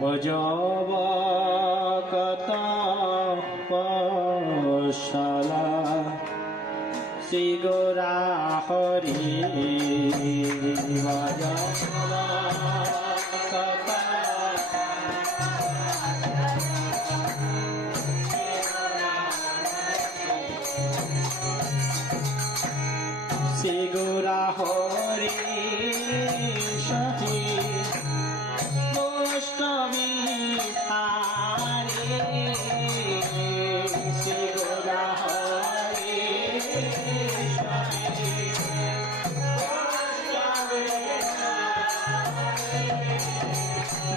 ভজব কত পশলা শ্রী গৌরা হরি ভজব কত শ্রী গৌরা হরি সহি গোষ্ঠী হারে শ্রী গৌরা হরি সহি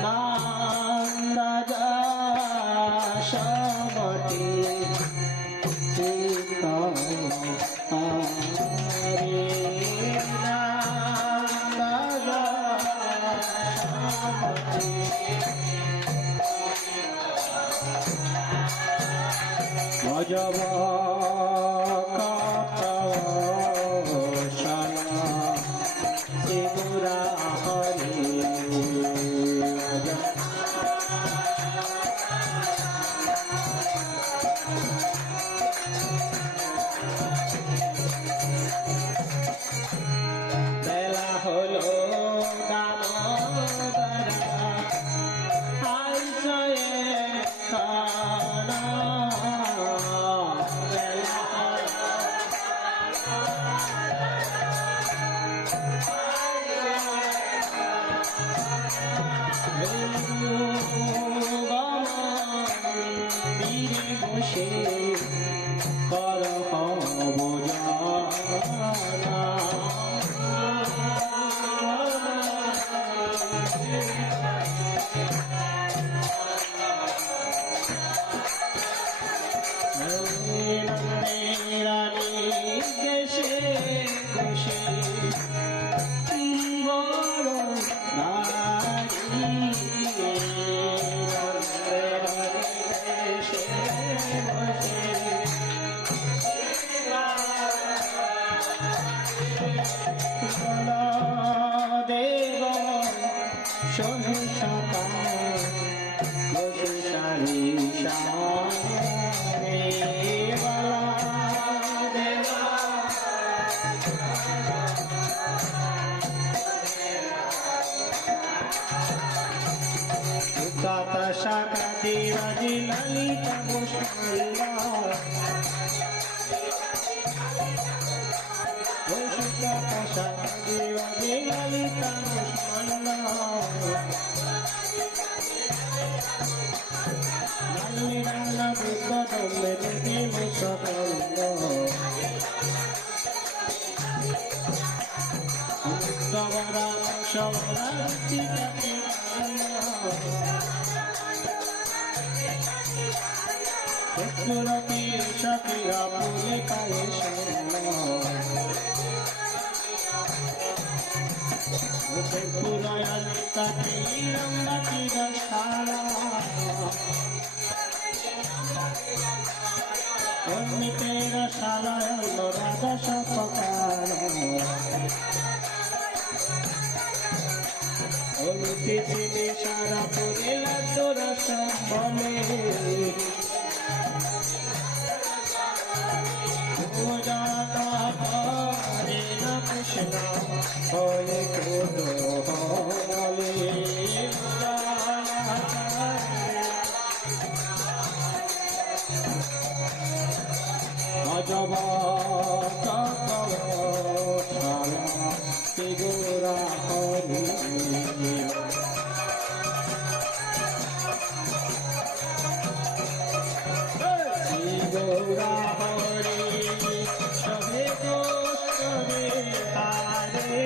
নন্দ সমতি সীতা ভজব কত শলা শ্রী গৌরা হরি বেলা হলো বসে কর রানী দেশে বসে বড় দেব সহসতা বসে সারি সারে বালা দেবা কাতা শাখা দেবাজি ললিতা গোস্বামীরা দেবাজি ললিতা গোস্বামীরা বুদ্ধ দম্বে দেবী মুসকন্দ সবরা সবরা সুরতি সখিরা পুরে পায়ে পুরায়ণ তাকে লম্বাটি দশালা অন্যতে রসালয় রাধা সপকার অন্যতে ছেলে সারা পুরে লাতো রস বলে কৃষ্ণ হরে ক্রোধ হলে অজব শ্রী গৌরা হরি শ্রী গৌরা হরি সবে গোষ্ঠী হারে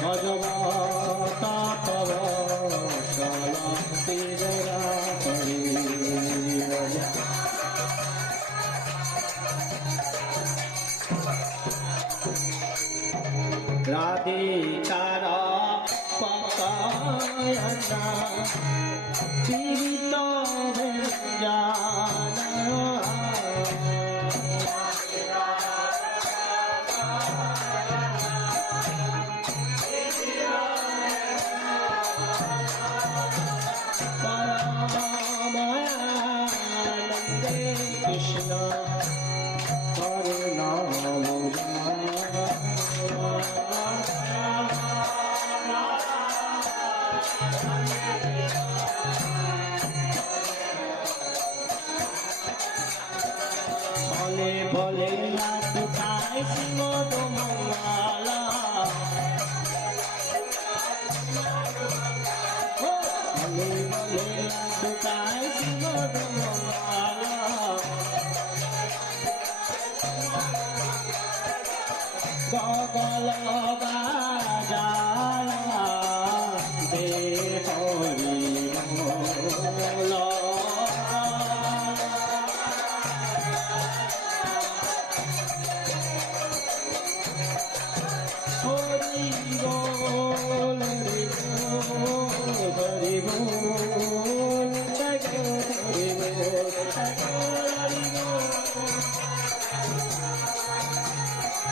ভজব তব শ্রী গৌরা হরি রাধে রাধিকার পকায়না পীড়িত জানা পরমানন্দে কৃষ্ণ বলে বলে লাটুকাই শ্রীমদ মঙ্গলা বলে বলে লাটুকাই শ্রীমদ মঙ্গলা গগল বাজায়া দে হরি বল হরি বল হরি বল হরি বল হরি বল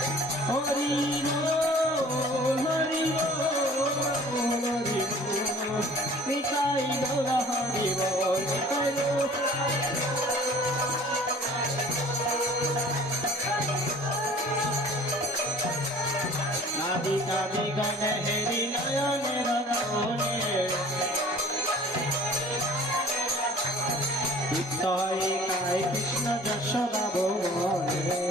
হরি বল হরি বল হরি বল নিতাই গৌর হরি বল হরি রাধিকা বিগণ হেরি নয়নের কোণে বিত্তয় কায় কৃষ্ণ যশোদা ভুবনে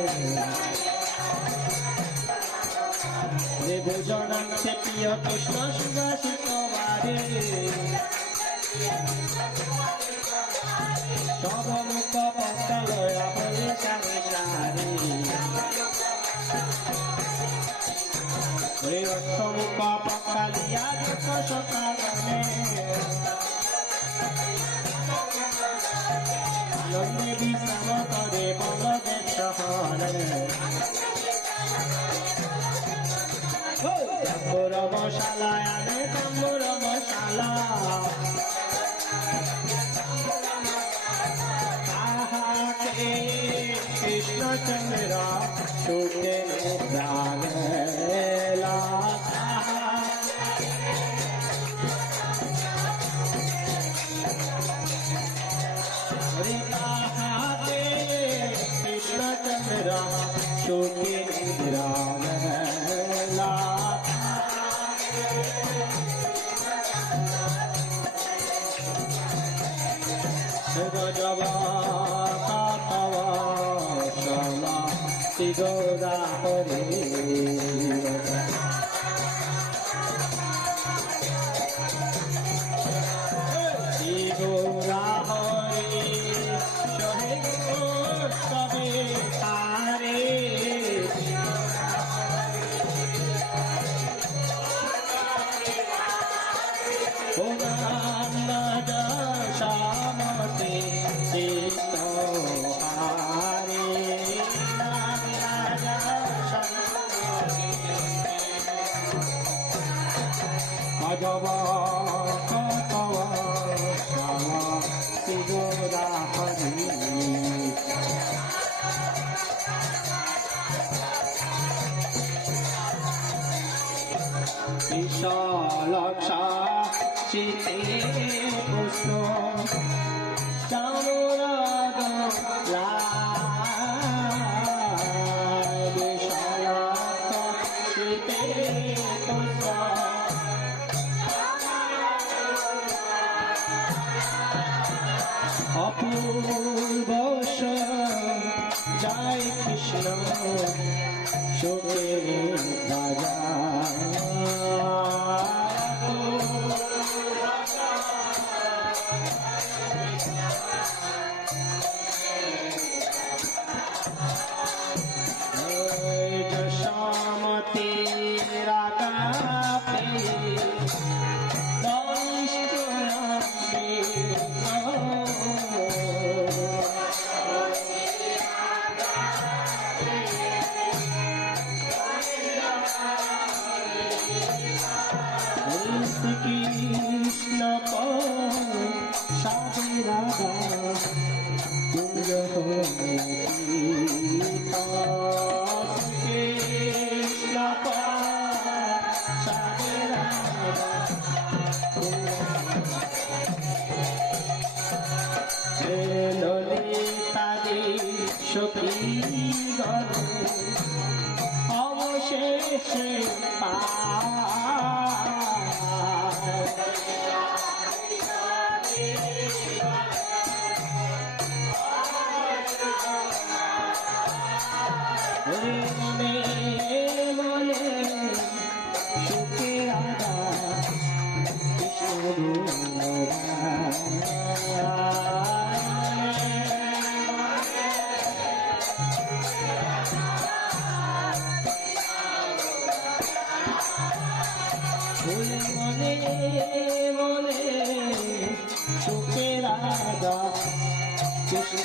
যে ভোজনাংশে প্রিয় কৃষ্ণ সুবাসিত বারে সবমুখ পক্কালয়া হয়ে সারে সারে ওই অষ্টমুখ পক্কালিয়া যত সকালে আনন্দে বিশ্রাম করে বলদেব শহরে তম্বুর মশালায় আনে তম্বুর মশালা তাহাকে কৃষ্ণচন্দ্র সুখে প্রাণেলা তাহাকে কৃষ্ণচন্দ্র সুখে প্রাণেলা গজবা শিগোরা হরে শিগোরা হরে সহে সবে তারে শামতে চিত্ত হারে অজবা কতবা শ্যামা শিগোরা হরি বিশালক্ষা চিতে পুষ্প চামরাগ বিশালক্ষা চিতে পুষ্প অপূর্ব জয় কৃষ্ণ সুখে রাজা যশোমতি রাগা কৃষ্ণ সাধে রাধা কুঞ্জ কৃষ্ণ সাধে রাধা ললিতাদি সখী গণ অবশেষে মনে মনে সুখে রাধা কৃষ্ণ মনে মনে সুখে রাধা কৃষ্ণ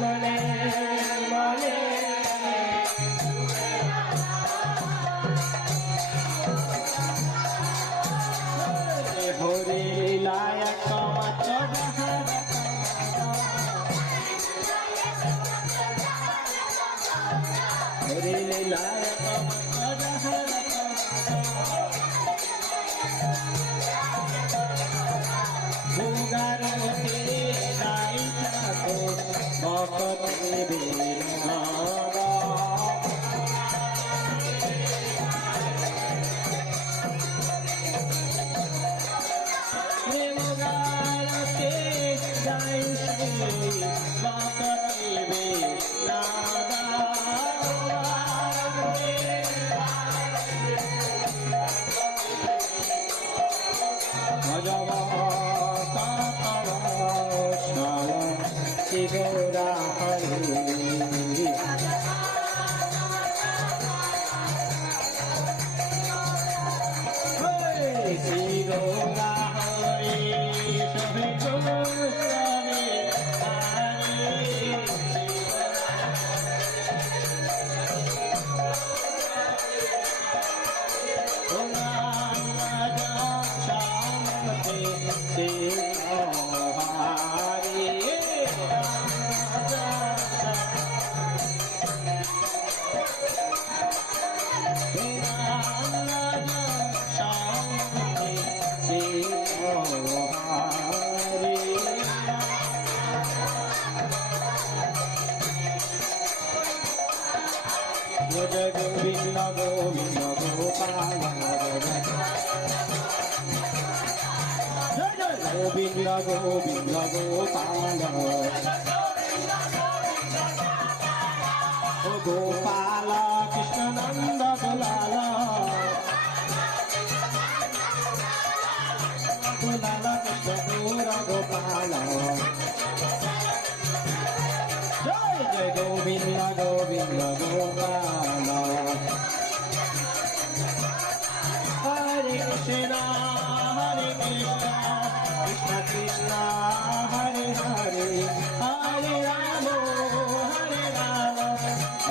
মনে মনে হরে লায়ক মত হরে লায়ক ভোগারতে গাই ঠাকুর ভক্তি বেনাবা ভোগারতে গাই ভক্তি বেনাবা ভজবা গৌরা হরে শ্রী গৌরা হরে সবে গোস্বামী जय गोविंद गोविंद गोपाल जय जय गोविंद गोविंद गोपाल ओ गोपाल कृष्ण नंद दुलाल दुलाल कृष्ण गौर गोपाल जय जय गोविंद गोविंद गोपाल हरे कृष्ण कृष्ण कृष्ण हरे हरे हरे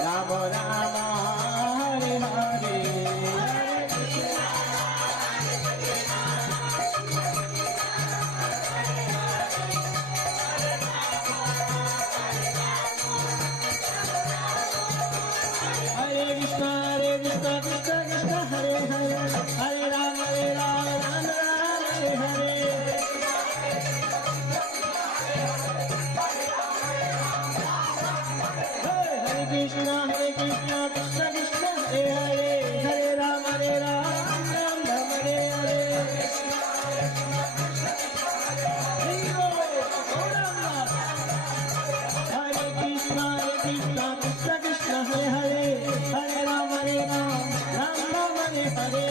राम राम राम हरे हरे हरे कृष्ण कृष्ण कृष्ण हरे हरे हरे राम राम राम हरे हरे हरे कृष्ण कृष्ण कृष्ण हरे हरे हरे राम राम राम हरे हरे हरे कृष्ण कृष्ण कृष्ण हरे हरे हरे राम राम राम हरे हरे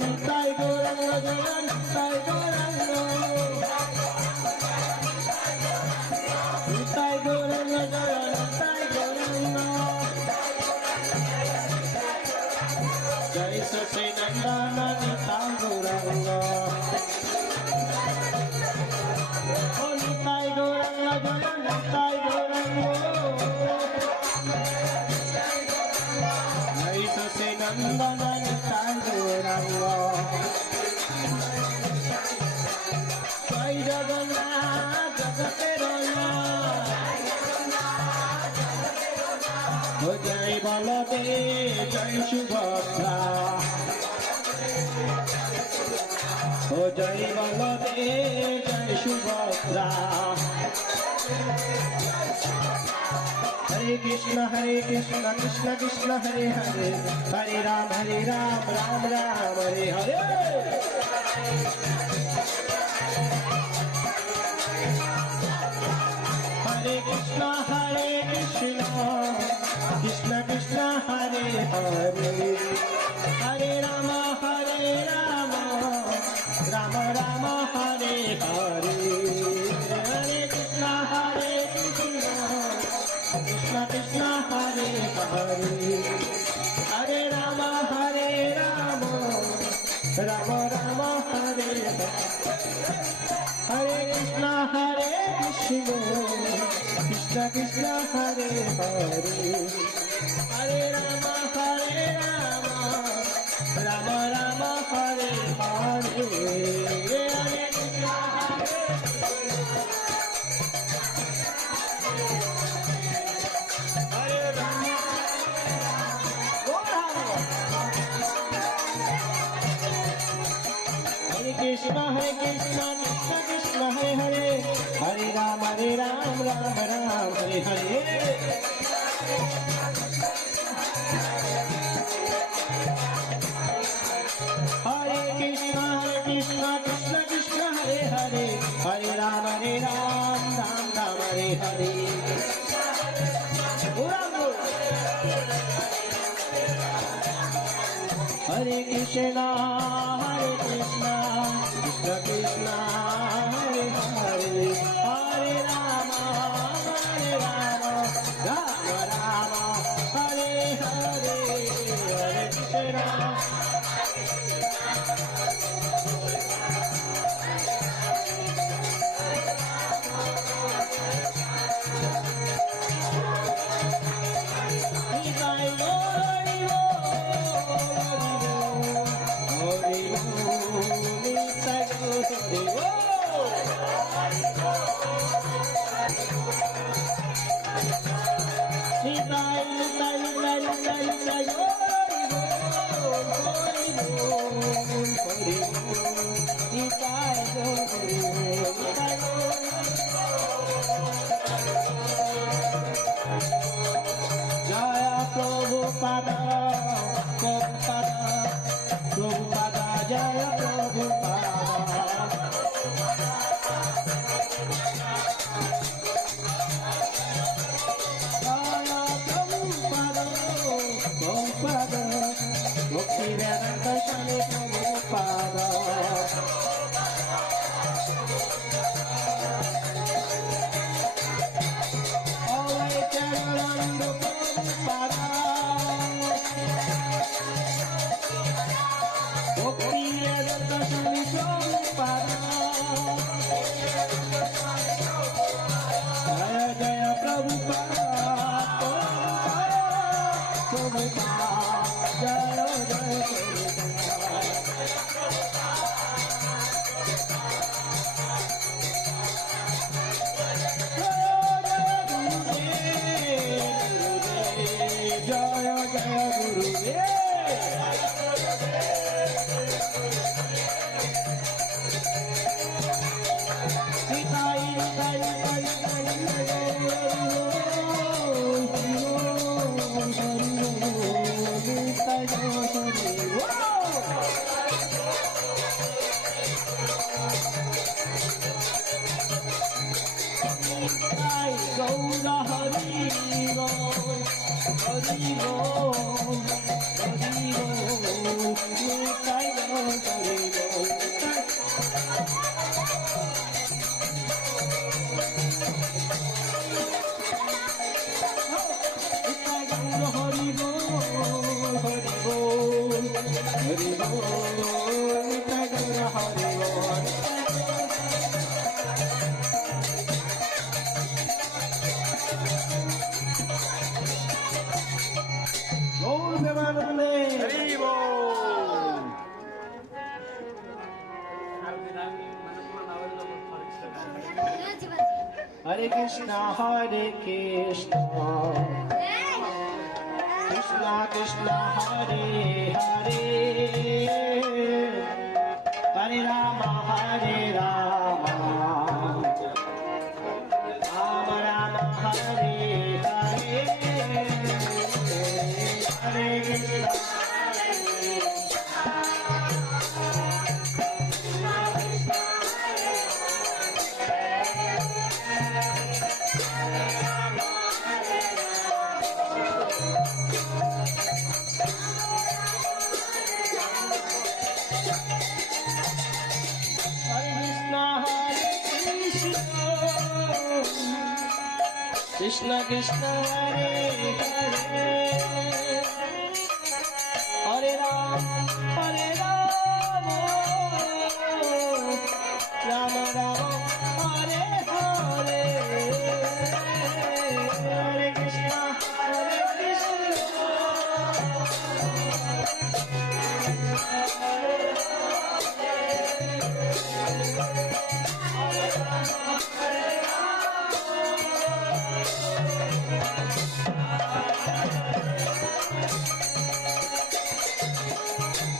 निताय गौरंग जय निताय गौरंग निताय गौरंग जय निताय गौरंग जय सचे नंदन निताय गौरंग निताय गौरंग जय निताय गौरंग हरि ससे नंदन गौरांग जय जगन्नाथ जगतेर जय बलदेव जय सुभद्रा जय बलदेव जय सुभद्रा हरे कृष्ण कृष्ण कृष्ण हरे हरे हरे राम राम राम हरे हरे हरे कृष्ण कृष्ण कृष्ण हरे हरे हरे राम राम राम हरे हरे हरे कृष्ण कृष्ण कृष्ण हरे हरे हरे राम राम राम हरे हरे कृष्ण कृष्ण कृष्ण हरे हरे हरे राम राम राम हरे हरे हरे कृष्ण हरे राम हरे कृष्ण कृष्ण कृष्ण हरे हरे हरे राम राम राम हरे हरे हरे कृष्ण कृष्ण कृष्ण हरे हरे हरे राम राम राम हरे हरे हरे कृष्ण कृष्ण कृष्ण हरे हरे हरे राम राम हरे हरे हरे कृष्ण जय प्रभुपादा प्रभुपादा जय प्रभुपादा भक्ति वेदांत स्वामी Prabhupada Hare Krishna, Krishna Krishna, Hare Hare, Hare Rama, Rama Rama, Hare Hare, Hare Krishna. Krishna Krishna, Hare Hare, Hare Rama, Rama Rama, Hare Hare, Hare Krishna, Hare Krishna.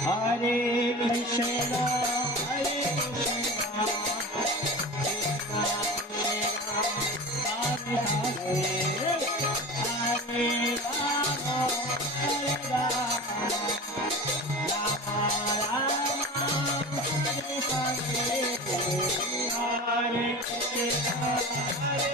Hare Krishna, Hare Krishna, Hare Hare, Hare Rama, Hare Rama, Rama Rama, Hare Hare, Hare Krishna, Hare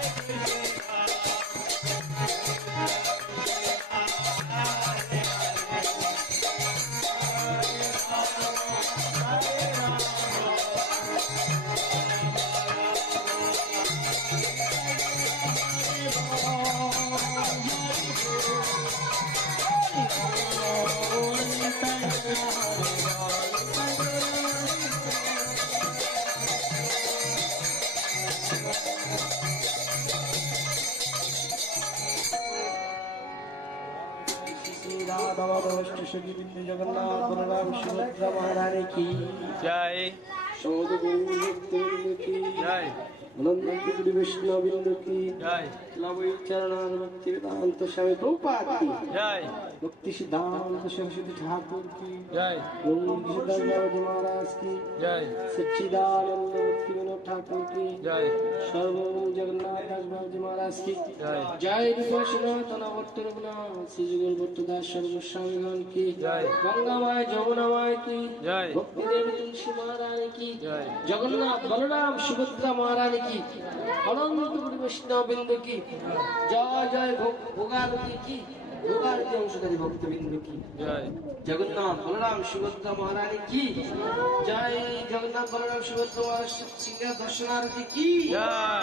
Jagannath Balram Subhadra महारानी की जय। सौद गुरु की जय। अनंत वैष्णव बिंदु की जय। लवई चरणार भक्ति वेदांत स्वामी प्रभुपाद की जय। भक्ति सिद्धांत सरस्वती ठाकुर की जय। गौरी किशोर बाबा महाराज की जय। सच्चिदानंद भक्ति विनोद ठाकुर की जय। सर्वभौम जगन्नाथ दास बाबा जी महाराज की जय। जय विश्वनाथ अनावत रघुनाथ श्री जुगल भट्टदास सर्वस्वामीगण की जय। गंगा माय जमुना माय की जय। भक्ति देवी तुलसी महारानी की जय। जगन्नाथ बलराम सुभद्रा महारानी की अनंत वैष्णव बिंदु की जय जय भोगारती की भोगारती अंशधारी भक्त बिंदु की जय। जगन्नाथ बलराम सुभद्रा महारानी की जय जगन्नाथ बलराम सुभद्रा महाराज सिंह दर्शनार्थी की जय।